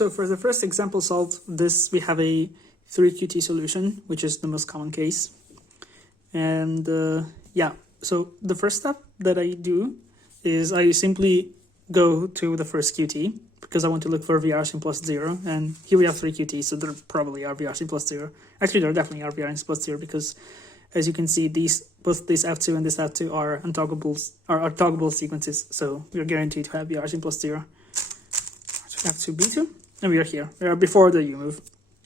So for the first example solved, we have a 3qt solution, which is the most common case. And yeah, so the first step that I do is I simply go to the first qt because I want to look for VRC plus 0. And here we have 3qt, so there probably are VRC plus 0. Actually, there definitely are VRC plus 0 because, as you can see, both this F2 and this F2 are untoggables, are toggable sequences. So we are guaranteed to have VRC plus 0. So F2, B2, and we are here. We are before the U move.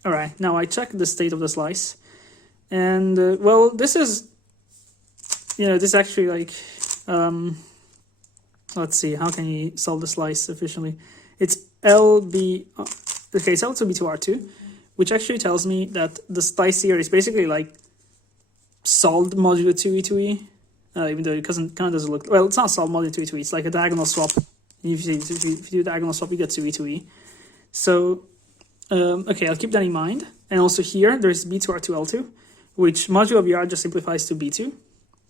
All right, now I check the state of the slice. And, well, this is, this is actually like, let's see, how can you solve the slice efficiently? It's LB, okay, it's L2, B2, R2, which actually tells me that the slice here is basically like solved modulo 2e 2e, even though it kind of doesn't look, well, it's not solved modulo 2e 2e, it's like a diagonal swap. If you do diagonal swap, you get 2e 2e. So, okay, I'll keep that in mind. And also here, there's B2, R2, L2, which modulo VR just simplifies to B2.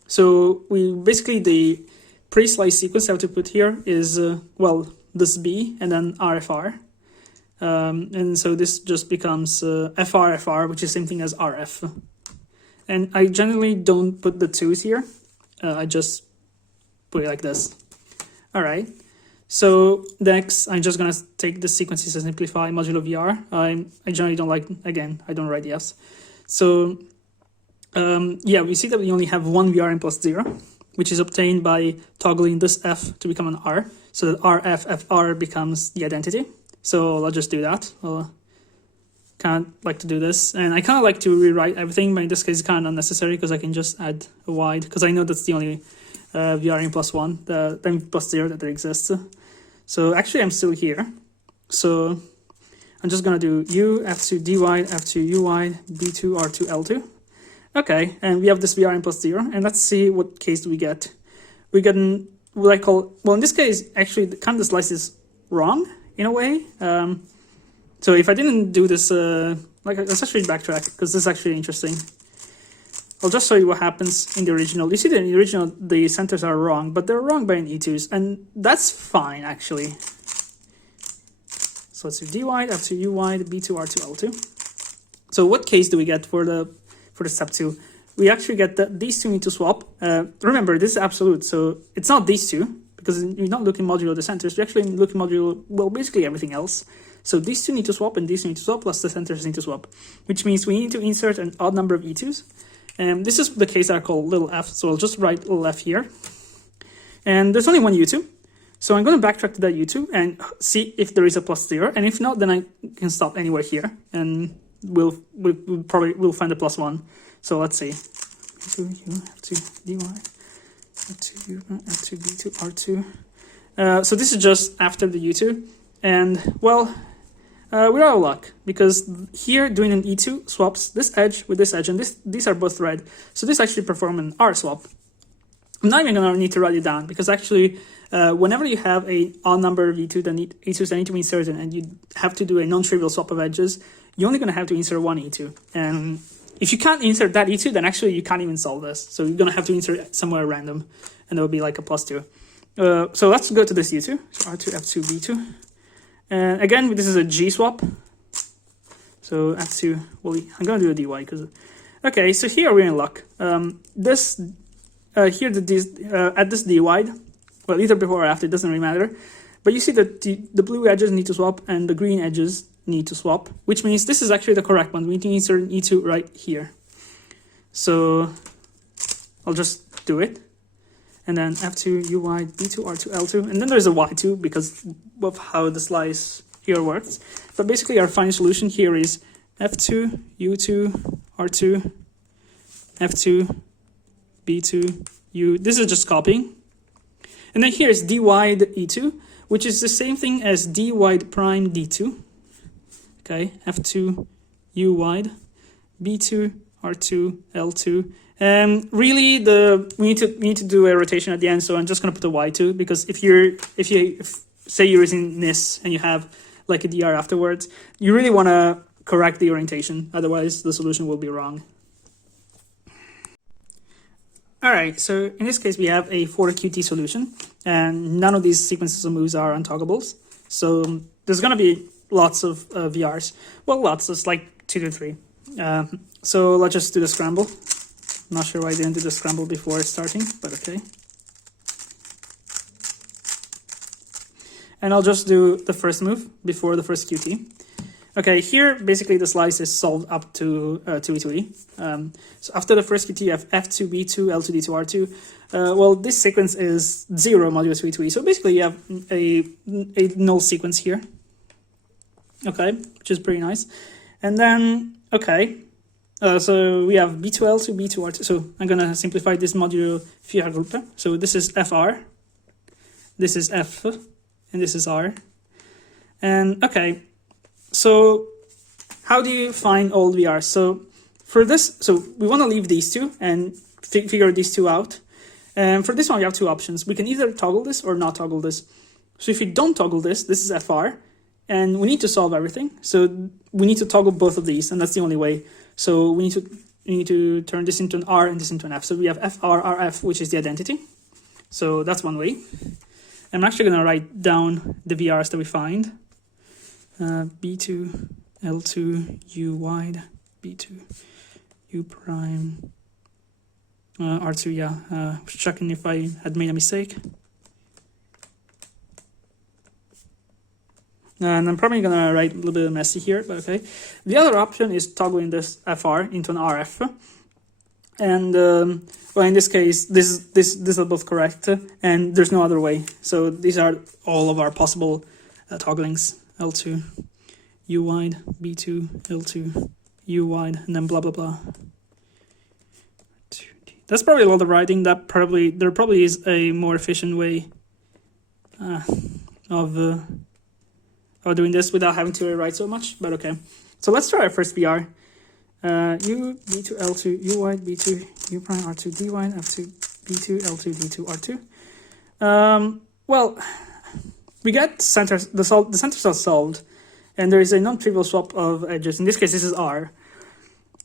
So we basically, the pre-slice sequence I have to put here is, well, this B and then RFR. And so this just becomes FR, which is the same thing as RF. And I generally don't put the 2's here. I just put it like this. All right. So next, I'm just going to take the sequences and simplify modulo VR. I generally don't like, again, I don't write the F's. So yeah, we see that we only have one VRM plus 0, which is obtained by toggling this F to become an R. So that RF, FR becomes the identity. So I'll just do that. I'll kind of like to do this. And I kind of like to rewrite everything, but in this case, it's kind of unnecessary because I can just add a wide, because I know that's the only VRM plus 1, the plus 0 that there exists. So actually, I'm still here. So I'm just going to do U, F2, D wide, F2, U wide, B2, R2, L2. Okay, and we have this VRM plus 0, and let's see what case do we get. We get what I call, well, in this case, actually, kind of the slice is wrong in a way. So if I didn't do this, let's actually backtrack because this is actually interesting. I'll just show you what happens in the original. You see that in the original, the centers are wrong, but they're wrong by an E2s, and that's fine actually. So let's do D wide, F2, U wide, B2, R2, L2. So what case do we get for the step 2? We actually get that these two need to swap. Remember, this is absolute, so it's not these two, because you're not looking modulo the centers, you're actually looking modulo, well, basically everything else. So these two need to swap, and these two need to swap, plus the centers need to swap, which means we need to insert an odd number of E2s. And this is the case I call little f, so I'll just write little f here. And there's only one U2, so I'm going to backtrack to that U2 and see if there is a plus 0, and if not, then I can stop anywhere here, and we'll find a plus 1. So let's see. F2, U, F2, dy, F2, U, F2, B2, R2. So this is just after the U2. And, well, we're out of luck, because here doing an E2 swaps this edge with this edge, and these are both red. So this actually performs an R swap. I'm not even going to need to write it down, because actually, whenever you have an odd number of E2s that need to be inserted, and you have to do a non-trivial swap of edges, you're only going to have to insert one E2. And if you can't insert that E2, then actually you can't even solve this. So you're going to have to insert it somewhere random, and it will be like a plus 2. So let's go to this U2, so R2, F2, B2. And again, this is a G swap. So F2, well, I'm going to do a dy, because, okay, so here we're in luck. Here, at this dy, well, either before or after, it doesn't really matter. But you see that the blue edges need to swap, and the green edges need to swap, which means this is actually the correct one. We need to insert an E2 right here. So I'll just do it. And then F2, U wide, B2, R2, L2. And then there's a Y2 because of how the slice here works. But basically our final solution here is F2, U2, R2, F2, B2, U. This is just copying. And then here is D wide E2, which is the same thing as D wide prime D2. Okay, F2, U wide, B2, R2, L2. Really, we need to do a rotation at the end. So I'm just gonna put a Y2, because if say you're using this and you have like a DR afterwards, you really want to correct the orientation. Otherwise, the solution will be wrong. All right, so in this case, we have a 4QT solution, and none of these sequences of moves are untoggables. So there's going to be lots of VRs. Well, lots, it's like 2 to 3. So let's just do the scramble. Not sure why I didn't do the scramble before starting, but okay. And I'll just do the first move before the first QT. Okay, here basically the slice is solved up to 2e2e. So after the first QT, you have f2, b2, l2, d2, r2. Well, this sequence is 0 modulus 2e2e. So basically you have a null sequence here. Okay, which is pretty nice. And then, okay, so we have b2l2, b2r2. So I'm going to simplify this modulo 4 gruppe. So this is fr, this is f, and this is r. And okay, so how do you find all VRs? So for this, so we want to leave these two and figure these two out. And for this one, we have two options. We can either toggle this or not toggle this. So if you don't toggle this, this is FR, and we need to solve everything. So we need to toggle both of these, and that's the only way. So we need to turn this into an R and this into an F. So we have FR, RF, which is the identity. So that's one way. I'm actually going to write down the VRs that we find. B2, L2, U wide, B2, U prime, R2, yeah, checking if I had made a mistake. And I'm probably going to write a little bit messy here, but okay. The other option is toggling this FR into an RF. And, well, in this case, these are both correct, and there's no other way. So these are all of our possible togglings. L2, U wide, B2, L2, U wide, and then blah, blah, blah. That's probably a lot of writing. There probably is a more efficient way of doing this without having to write so much, but okay. So let's try our first VR. U, B2, L2, U wide, B2, U prime, R2, D wide, F2, B2, L2, D2, R2. Well, we get centers, the centers are solved, and there is a non-trivial swap of edges. In this case, this is R.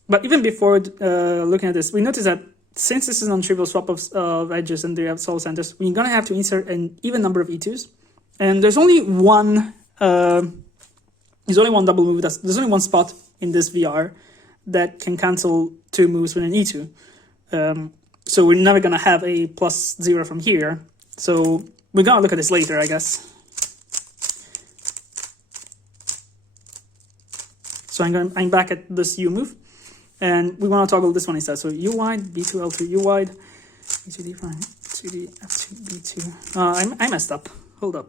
But even before looking at this, we notice that since this is a non-trivial swap of edges and they have solved centers, we're going to have to insert an even number of E2s. And there's only one double move. There's only one spot in this VR that can cancel two moves with an E2. So we're never going to have a +0 from here. So we're going to look at this later, I guess. So I'm back at this U move, and we want to toggle this one instead. So U wide, B2, L2, U wide, B2, D prime, 2D, F2, B2. I messed up. Hold up.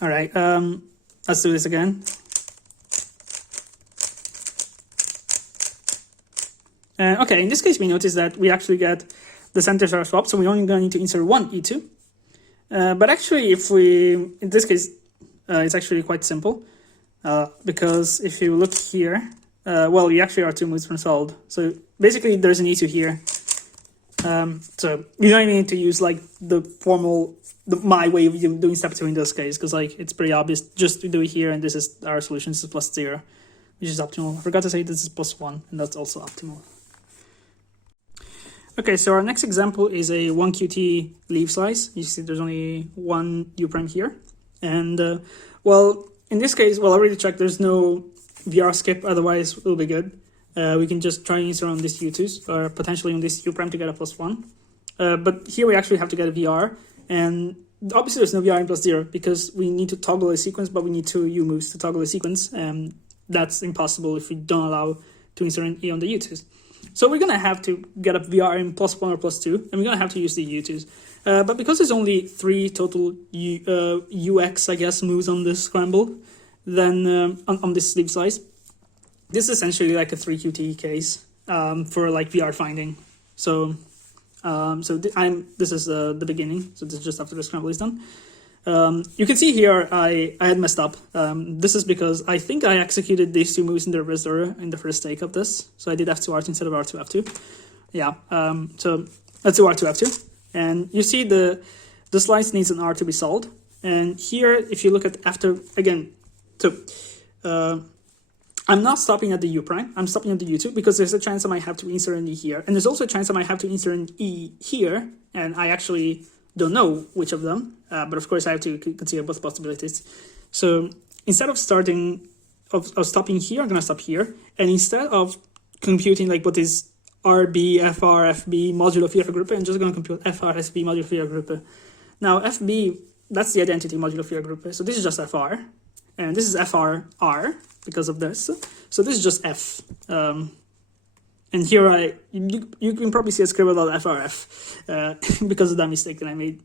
All right, let's do this again. Okay, in this case, we notice that we actually get the centers are swapped, so we're only going to need to insert one E2. But actually, in this case, it's actually quite simple. Because if you look here, well, you actually are two moves from solved. So basically, there's an E2 here. So you don't even need to use like the formal, my way of doing step 2 in this case, because like it's pretty obvious just to do it here, and this is our solution. This is +0, which is optimal. I forgot to say this is +1, and that's also optimal. Okay, so our next example is a 1QT leaf slice. You see there's only one U prime here. And, well, in this case, well, I already checked, there's no VR skip, otherwise it'll be good. We can just try and insert on this U2s, or potentially on this U prime to get a +1. But here we actually have to get a VR, and obviously there's no VR in +0, because we need to toggle a sequence, but we need two U moves to toggle a sequence, and that's impossible if we don't allow to insert an E on the U2s. So we're going to have to get a VR in +1 or +2, and we're going to have to use the U2s. But because there's only 3 total UX, I guess, moves on this scramble, then on this sleeve slice, this is essentially like a 3QT case for like VR finding. So this is the beginning. So this is just after the scramble is done. You can see here I had messed up. This is because I think I executed these two moves in the reverse order in the first take of this. So I did F2 R2 instead of R2 F2. Yeah. So let's do R2 F2, and you see the slice needs an R to be solved. And here, if you look at after again, so I'm not stopping at the U prime. I'm stopping at the U2 because there's a chance I might have to insert an E here, and there's also a chance I might have to insert an E here, and I actually don't know which of them, but of course I have to consider both possibilities. So instead of stopping here, I'm gonna stop here, and instead of computing like what is RB, FR, FB modulo phi group, I'm just gonna compute FR, SB modulo phi group. Now FB, that's the identity modulo phi group. So this is just FR, and this is FRR because of this. So this is just F. And here you can probably see a scribble.frf because of that mistake that I made.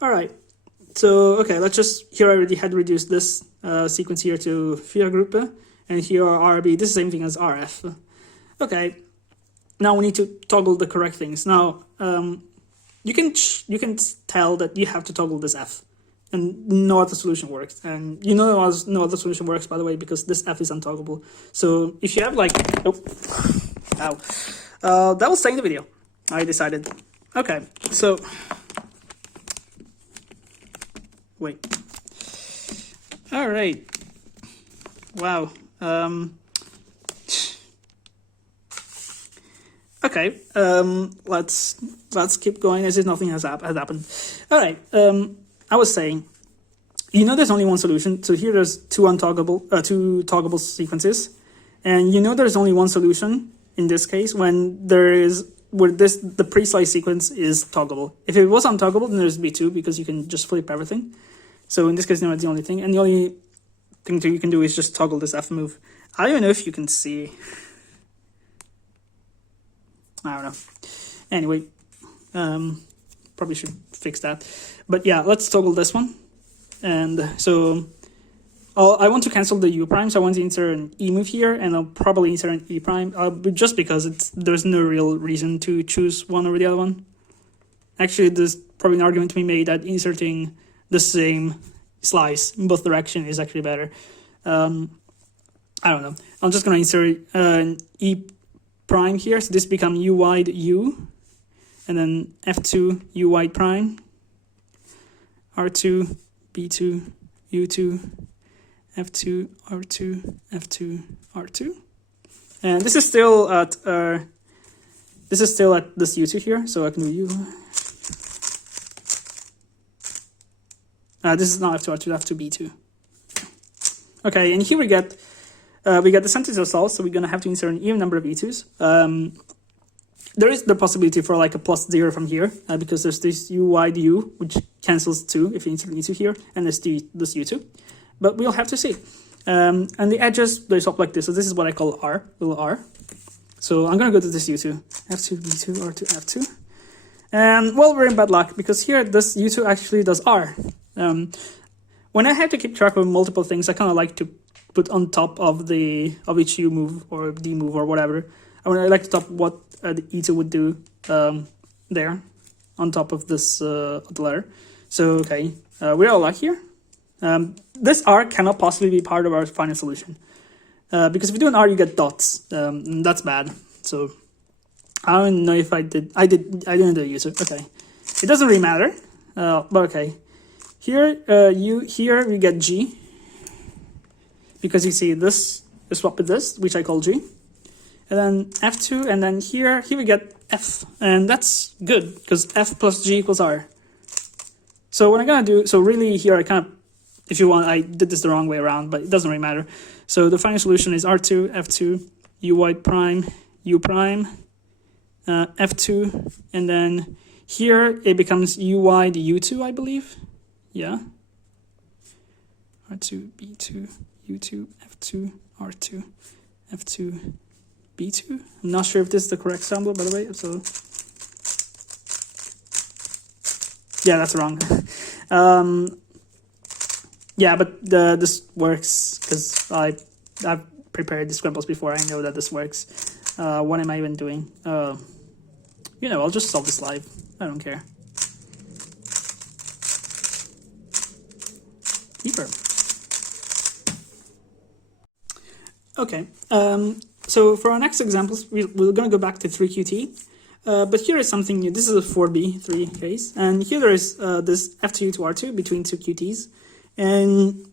All right. So, okay, let's just, here I already had reduced this sequence here to phi group, and here RB, this is the same thing as RF. Okay, now we need to toggle the correct things. Now, you can tell that you have to toggle this F, and no other solution works. And you know no other solution works, by the way, because this F is untoggable. So if you have like, that will stay in the video, I decided. Okay, so, wait. All right. Wow. Okay. Let's keep going as if nothing has happened. All right. I was saying, you know, there's only one solution. So here there's two toggable sequences, and you know there's only one solution in this case when the pre-slice sequence is toggable. If it was untoggable, then there's B2 because you can just flip everything. So in this case, no, it's the only thing. And the only thing that you can do is just toggle this F move. I don't even know if you can see. I don't know. Anyway, probably should fix that. But yeah, let's toggle this one. And so I want to cancel the U prime. So I want to insert an E move here, and I'll probably insert an E prime just because there's no real reason to choose one over the other one. Actually, there's probably an argument to be made that inserting the same slice in both directions is actually better. I don't know. I'm just going to insert an E prime here. So this becomes U wide U, and then F2 U wide prime, R2, B2, U2, F2, R2, F2, R2. And this is still at this U2 here, so I can do U. This is not F2, R2, F2, B2. Okay, and here we get the sentence resolved, so we're going to have to insert an even number of E2s. There is the possibility for like a +0 from here, because there's this U wide U, which cancels 2 if you insert an E2 here, and there's this U2. But we'll have to see. And the edges, they swap like this, so this is what I call R, little r. So I'm going to go to this U2, F2, B2, R2, F2. And well, we're in bad luck, because here this U2 actually does R. When I have to keep track of multiple things, I kind of like to put on top of each U move or D move or whatever. I like to top what the E2 would do there on top of this the letter. So okay, we're all luck here. This R cannot possibly be part of our final solution because if you do an R, you get dots. And that's bad. So I don't know if I didn't do a user. Okay, it doesn't really matter. But okay. Here, here we get G, because you see this is swapped with this, which I call G, and then F2, and then here we get F, and that's good because F plus G equals R. So what I'm gonna do, so really here I kind of, if you want, I did this the wrong way around, but it doesn't really matter. So the final solution is R2, F2, U wide prime, U prime, F2, and then here it becomes U wide U2, I believe. Yeah. R2, B2, U2, F2, R2, F2, B2. I'm not sure if this is the correct sample, by the way. So, yeah, that's wrong. Yeah, but this works because I've prepared the scrambles before. I know that this works. What am I even doing? You know, I'll just solve this live. I don't care. Deeper. Okay, so for our next examples, we're going to go back to 3QT, but here is something new. This is a 4B3 case, and here there is this F2 to R2 between two QTs, and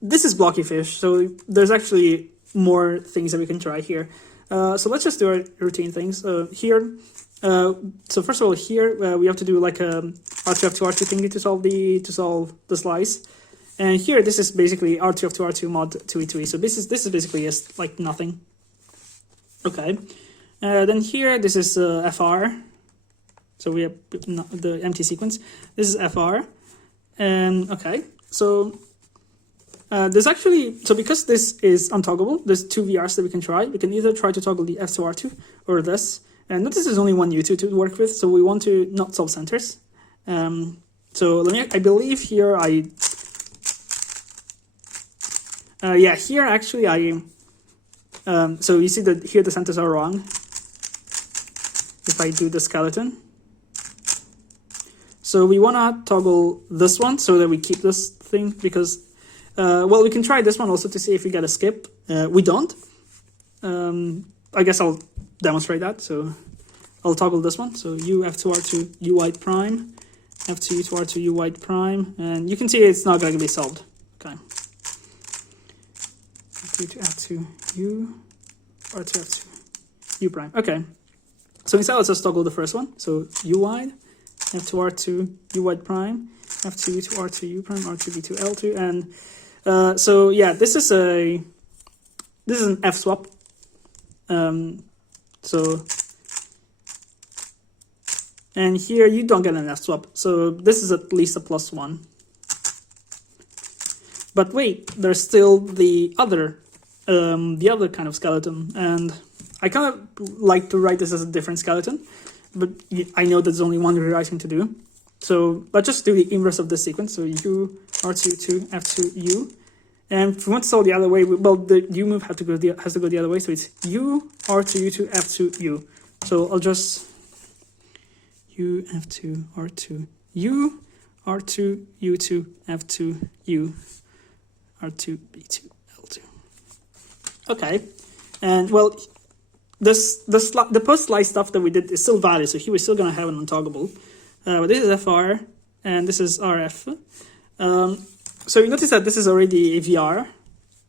this is blocky fish, so there's actually more things that we can try here. So let's just do our routine things. Here, so first of all, here we have to do like a R2 F2 R2 thingy to solve the slice, And here, this is basically R2 of 2 R2 mod 2E 2E. So this is basically just like nothing. Okay. Then here, this is FR. So we have the empty sequence. This is FR. And okay, so there's actually, so because this is untoggable, there's two VRs that we can try. We can either try to toggle the F to R2 or this. And notice there's only one U2 to work with, so we want to not solve centers. So I believe here yeah, here actually so you see that here the centers are wrong. If I do the skeleton. So we want to toggle this one so that we keep this thing because, well, we can try this one also to see if we get a skip. We don't. I guess I'll demonstrate that. So I'll toggle this one. So U F2R2 U white prime, F2 U2R2 U white prime, and you can see it's not going to be solved. Okay. F2 to F2 U R2 F2 U prime. Okay. So instead, let's just toggle the first one. So U wide. F2R2 U white prime, F2 U2R2 U prime, R2 B2 L2, and so yeah, this is an F swap. So and here you don't get an F swap, so this is at least a +1. But wait, there's still the other kind of skeleton, and I kind of like to write this as a different skeleton. But I know there's only one rewriting to do. So let's just do the inverse of this sequence. So U, R2 to F2, U. And if we want to solve the other way, well, the U move has to go the other way. So it's U, R2, U2, F2, U. So I'll just U, F2, R2, U, R2, U2, F2, U, R2, B2, L2. Okay. And well, the post slice stuff that we did is still valid, so here we're still going to have an untoggable. But this is FR, and this is RF. So you notice that this is already a VR,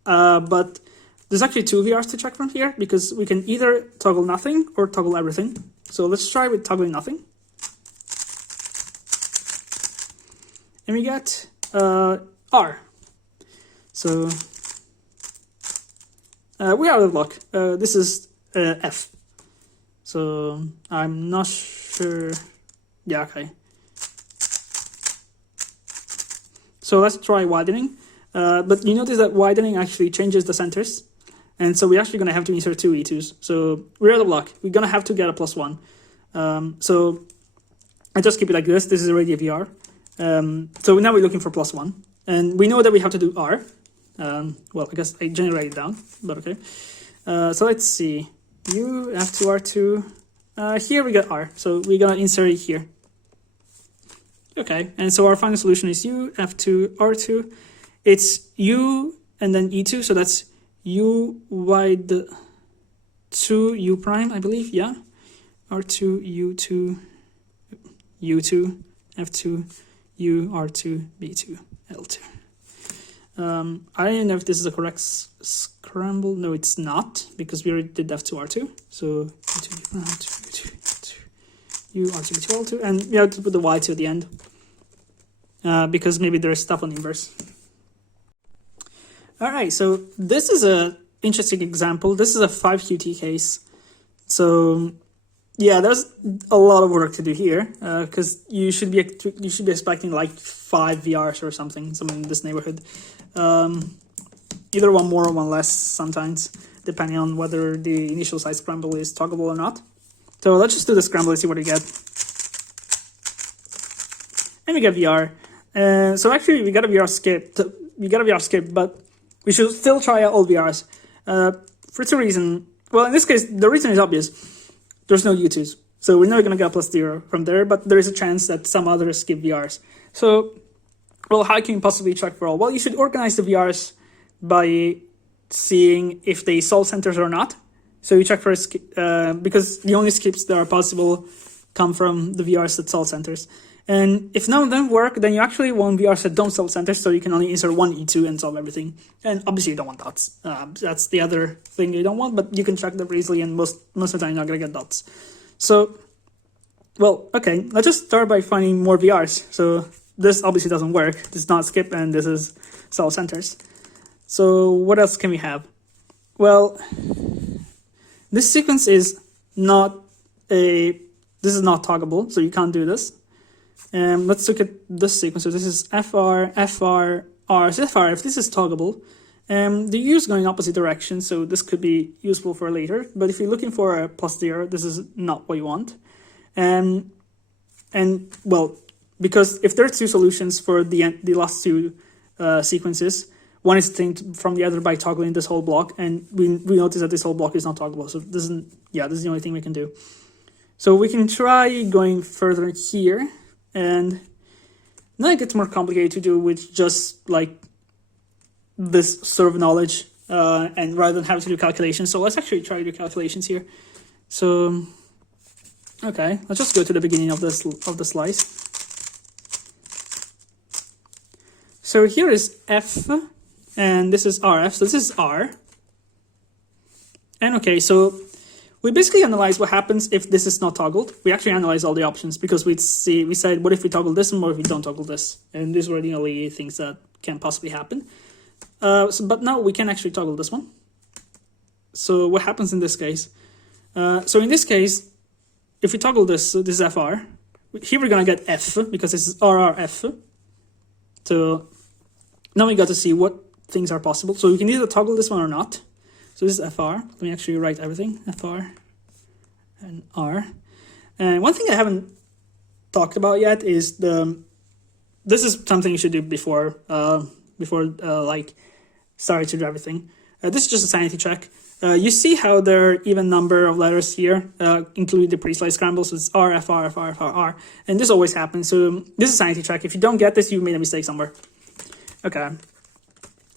but there's actually two VRs to check from here, because we can either toggle nothing or toggle everything. So let's try with toggling nothing. And we get R. So we're out of luck. This is F. So I'm not sure. Yeah, okay. So let's try widening. But you notice that widening actually changes the centers. And so we're actually going to have to insert two E2s. So we're out of luck. We're going to have to get a +1. So I just keep it like this. This is already a VR. So now we're looking for +1. And we know that we have to do R. Well, I guess I generated it down, but okay. So let's see. U, F2, R2. Here we got R. So we're going to insert it here. Okay, and so our final solution is U, F2, R2. It's U and then E2, so that's U wide 2 U prime, I believe, yeah. R2, U2, U2, F2, U, R2, B2, L2. I don't know if this is a correct scramble. No, it's not, because we already did F2, R2. So U2, U2, U2, U, R2, B2, L2, and we have to put the Y2 at the end, because maybe there's stuff on the inverse. All right, so this is a interesting example. This is a 5QT case. So yeah, there's a lot of work to do here, because you should be expecting like 5 VRs or something in this neighborhood. Either one more or one less sometimes, depending on whether the initial size scramble is toggable or not. So let's just do the scramble and see what we get. And we get VR. So actually we got a VR skip, but we should still try out all VRs. For two reasons. Well, in this case, the reason is obvious. There's no U2s. So we're never going to get +0 from there, but there is a chance that some others skip VRs. So, well, how can you possibly check for all? Well, you should organize the VRs by seeing if they solve centers or not. So you check for because the only skips that are possible come from the VRs that solve centers. And if none of them work, then you actually want VRs that don't solve centers, so you can only insert one E2 and solve everything. And obviously you don't want dots. That's the other thing you don't want, but you can check them easily, and most of the time you're not going to get dots. So, well, okay, let's just start by finding more VRs. So this obviously doesn't work. This is not skip, and this is solid centers. So what else can we have? Well, this sequence is not this is not toggable, so you can't do this. Let's look at this sequence. So this is FR, FR, R. So FR, if this is toggable, the U is going opposite direction, so this could be useful for later. But if you're looking for a +0, this is not what you want. And well, because if there are two solutions for the last two sequences, one is obtained from the other by toggling this whole block, and we notice that this whole block is not toggable. So this is the only thing we can do. So we can try going further here, and now it gets more complicated to do with just like this sort of knowledge, and rather than having to do calculations. So let's actually try to do calculations here. So okay, let's just go to the beginning of the slice. So here is F, and this is RF. So this is R. And okay, so we basically analyze what happens if this is not toggled. We actually analyze all the options because we said, what if we toggle this and what if we don't toggle this? And these were the only things that can possibly happen. But now we can actually toggle this one. So what happens in this case? So in this case, if we toggle this, so this is FR. Here we're going to get F because this is RRF. So now we got to see what things are possible. So we can either toggle this one or not. So this is FR. Let me actually write everything. FR and R. And one thing I haven't talked about yet is this is something you should do before like starting to do everything. This is just a sanity check. You see how there are even number of letters here, including the pre-slice scramble. So it's R, F, R, F, R, F, R, R. And this always happens. So this is a sanity check. If you don't get this, you made a mistake somewhere. Okay.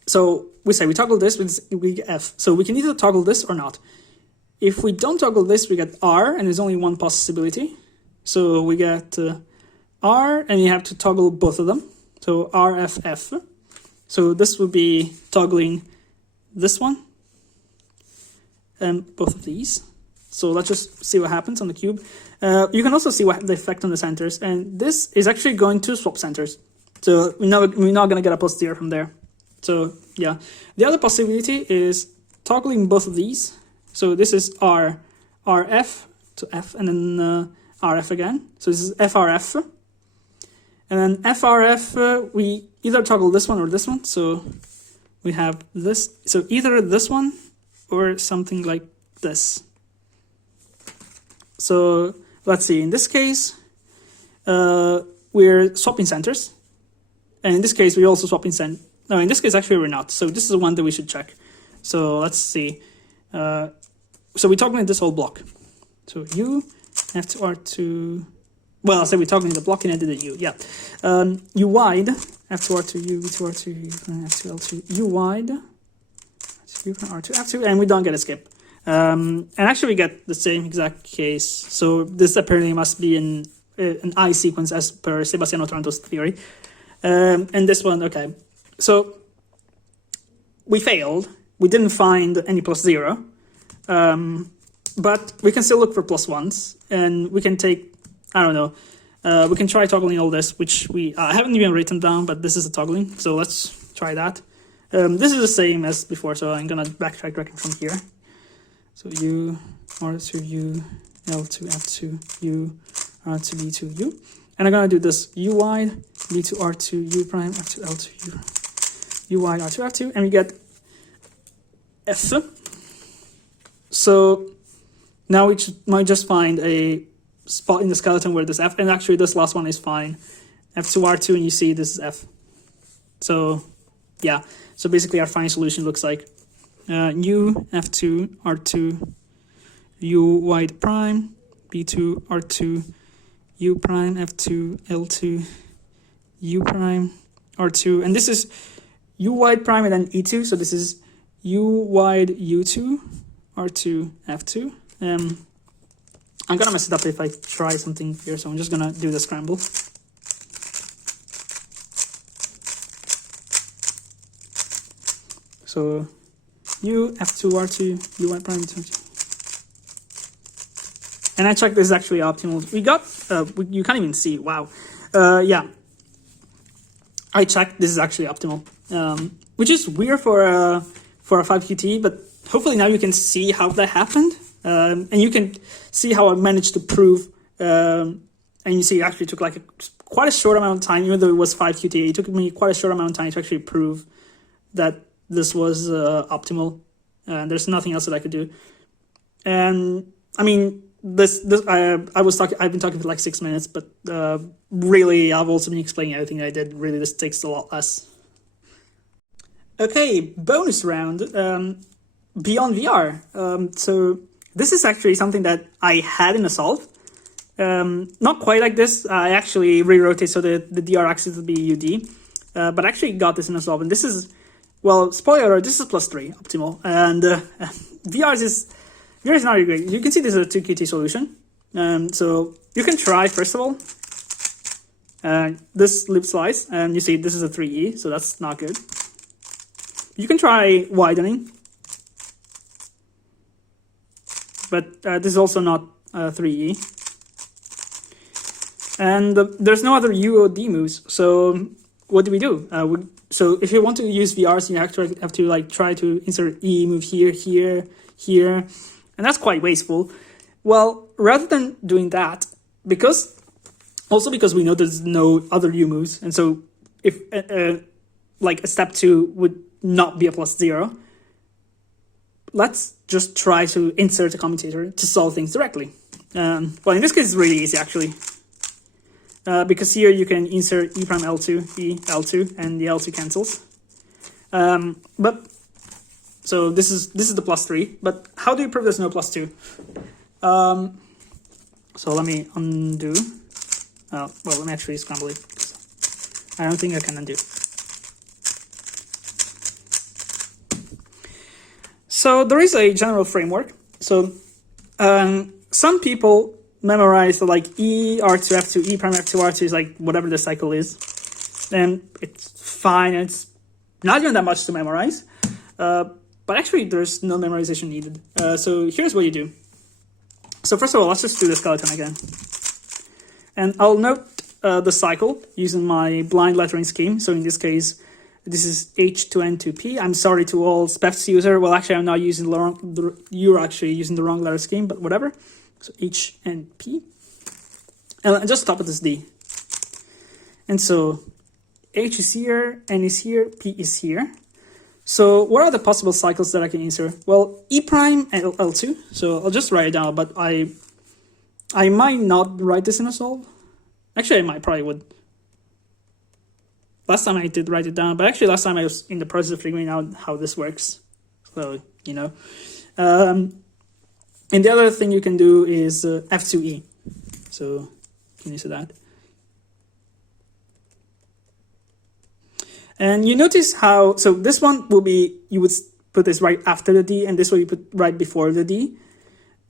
So we say we toggle this, we get F. So we can either toggle this or not. If we don't toggle this, we get R, and there's only one possibility. So we get R, and you have to toggle both of them. So R, F, F. So this would be toggling this one and both of these. So let's just see what happens on the cube. You can also see what the effect on the centers, and this is actually going to swap centers. So we're not going to get a +0 from there. So yeah, the other possibility is toggling both of these. So this is RF to F, and then RF again. So this is FRF. And then FRF, we either toggle this one or this one. So we have this. So either this one or something like this. So let's see. In this case, we're swapping centers. And in this case, we're also swapping centers. No, in this case, actually, we're not. So this is the one that we should check. So let's see. So we're toggling this whole block. So U, F2, R2. Well, I'll say we're toggling the block and I did a U. Yeah. U wide, F2, R2, U, V2, R2, U, F2, L2, U wide, U, R2, F2, and we don't get a skip. And actually, we get the same exact case. So this apparently must be an I sequence as per Sebastiano Taranto's theory. And this one, okay. So we failed. We didn't find any +0, but we can still look for +1s, and we can take, I don't know, we can try toggling all this, which I haven't even written down, but this is the toggling, so let's try that. This is the same as before, so I'm gonna backtrack directly from here. So U, R2, U, L2, F2, U, R2, B2, U. And I'm gonna do this U wide, B2, R2, U prime, F2, L2, U. U wide, R2, F2, and we get F. So now we might just find a spot in the skeleton where this F, and actually this last one is fine. F2, R2, and you see this is F. So yeah, so basically our final solution looks like U, F2, R2, U wide prime, B2, R2, U prime, F2, L2, U prime, R2, and this is U wide prime and then E2, so this is U wide U2, R2, F2. I'm gonna mess it up if I try something here, so I'm just gonna do the scramble. So U, F2, R2, U wide prime, E2, and I checked this is actually optimal. We got, you can't even see, wow. Yeah, I checked, this is actually optimal. which is weird for a 5QT, but hopefully now you can see how that happened, and you can see how I managed to prove, and you see it actually took like quite a short amount of time, even though it was 5QT, it took me quite a short amount of time to actually prove that this was optimal, and there's nothing else that I could do. And I mean, I've been talking for like 6 minutes, but really I've also been explaining everything I did. Really, this takes a lot less. Okay, bonus round, beyond VR. So this is actually something that I had in a solve. Not quite like this. I actually re-rotate so the DR axis would be UD, but I actually got this in a solve, and this is, well, spoiler alert, this is +3 optimal, and VR is not really great. You can see this is a 2QT solution, so you can try first of all this lip slice, and you see this is a 3E, so that's not good. You can try widening, but this is also not 3E. And there's no other UOD moves, so what do we do? So if you want to use VRs, you have to like try to insert E move here, here, here, and that's quite wasteful. Well, rather than doing that, because we know there's no other U moves, and so if like a step 2 would not be a +0, let's just try to insert a commutator to solve things directly. Well, in this case, it's really easy actually. Because here you can insert E prime L2, E L2, and the L2 cancels. But so this is the +3. But how do you prove there's no +2? So let me undo. Well, let me actually scramble it. I don't think I can undo. So there is a general framework. So some people memorize like E R2 F2 E prime F2 R2 is like whatever the cycle is, then it's fine. It's not even that much to memorize, but actually there's no memorization needed. So here's what you do. So first of all, let's just do the skeleton again, and I'll note the cycle using my blind lettering scheme. So in this case, this is H to N to P. I'm sorry to all SPEFs user. Well, actually, I'm not using you're actually using the wrong letter scheme, but whatever. So H and P, and just stop at this D. And so H is here, N is here, P is here. So what are the possible cycles that I can insert? Well, E prime and L2. So I'll just write it down, but I might not write this in a solve. Actually, I probably would. Last time I did write it down, but actually last time I was in the process of figuring out how this works. So, you know. And the other thing you can do is F2E. So can you see that? And you notice how, so this one will be, you would put this right after the D, and this will be put right before the D.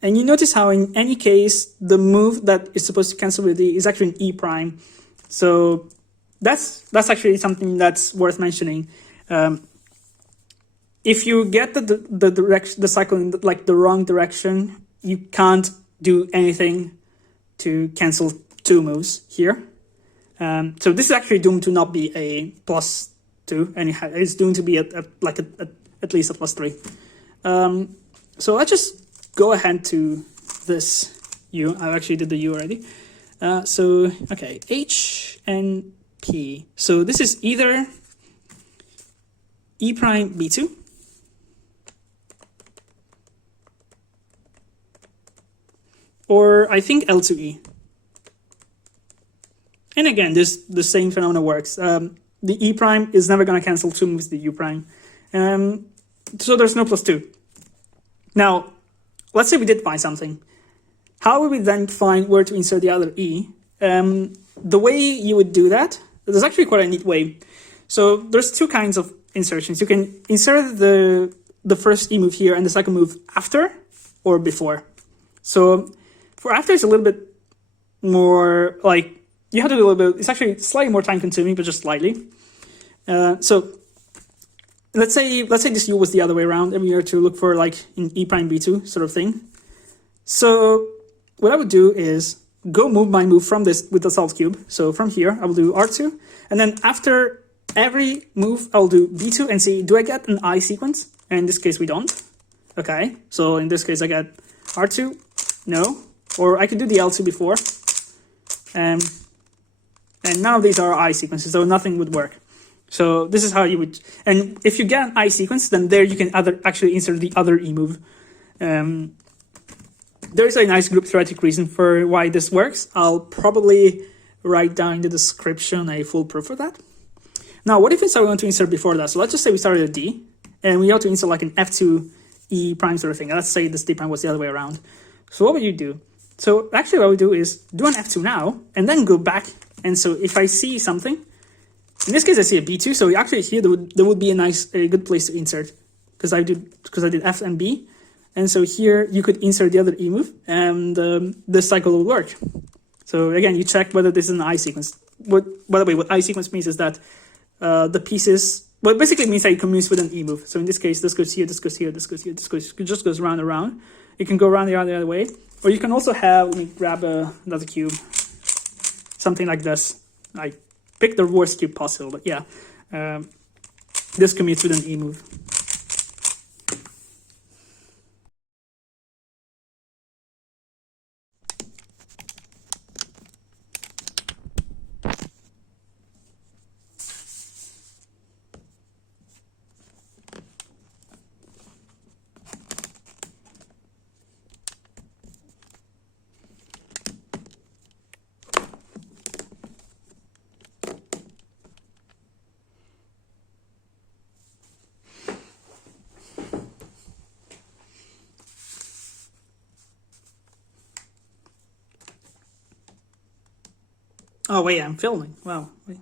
And you notice how in any case, the move that is supposed to cancel with D is actually an E prime. So that's actually something that's worth mentioning. If you get the cycle in like the wrong direction, you can't do anything to cancel 2 moves here. So this is actually doomed to not be a +2, and it's doomed to be at least a +3. So let's just go ahead to this U. I actually did the U already. So okay, H and P. So this is either E prime B2, or I think L2E. And again, the same phenomenon works. The E prime is never going to cancel 2 moves the U prime. So there's no +2. Now, let's say we did find something. How would we then find where to insert the other E? The way you would do that, there's actually quite a neat way. So there's 2 kinds of insertions. You can insert the first E move here and the second move after or before. So for after, it's a little bit more like, you have to do a little bit, it's actually slightly more time consuming, but just slightly. So let's say this U was the other way around, and we were to look for like an E prime B2 sort of thing. So what I would do is go move my move from this with the salt cube. So from here, I will do R2, and then after every move I'll do B2 and see, do I get an I sequence? And in this case, we don't. Okay, so in this case, I get R2, no. Or I could do the L2 before. And none of these are I sequences, so nothing would work. So this is how you would, and if you get an I sequence, then there you can actually insert the other E move. There is a nice group theoretic reason for why this works. I'll probably write down in the description a full proof of that. Now, what if instead we want to insert before that? So let's just say we started at D, and we want to insert like an F2 E prime sort of thing. Let's say this D prime was the other way around. So what would you do? So actually what we do is do an F2 now, and then go back. And so if I see something, in this case I see a B2, so actually here there would be a good place to insert, because I did F and B. And so here you could insert the other E move, and this cycle will work. So again, you check whether this is an I sequence. By the way, what I sequence means is that the pieces, well, basically means that it commutes with an E move. So in this case, this goes here, this goes here, this goes here, it just goes round and round. It can go around the other way, or you can also have, let me grab another cube, something like this. I picked the worst cube possible, but yeah, this commutes with an E move. Oh wait, I'm filming. Wow. Wait.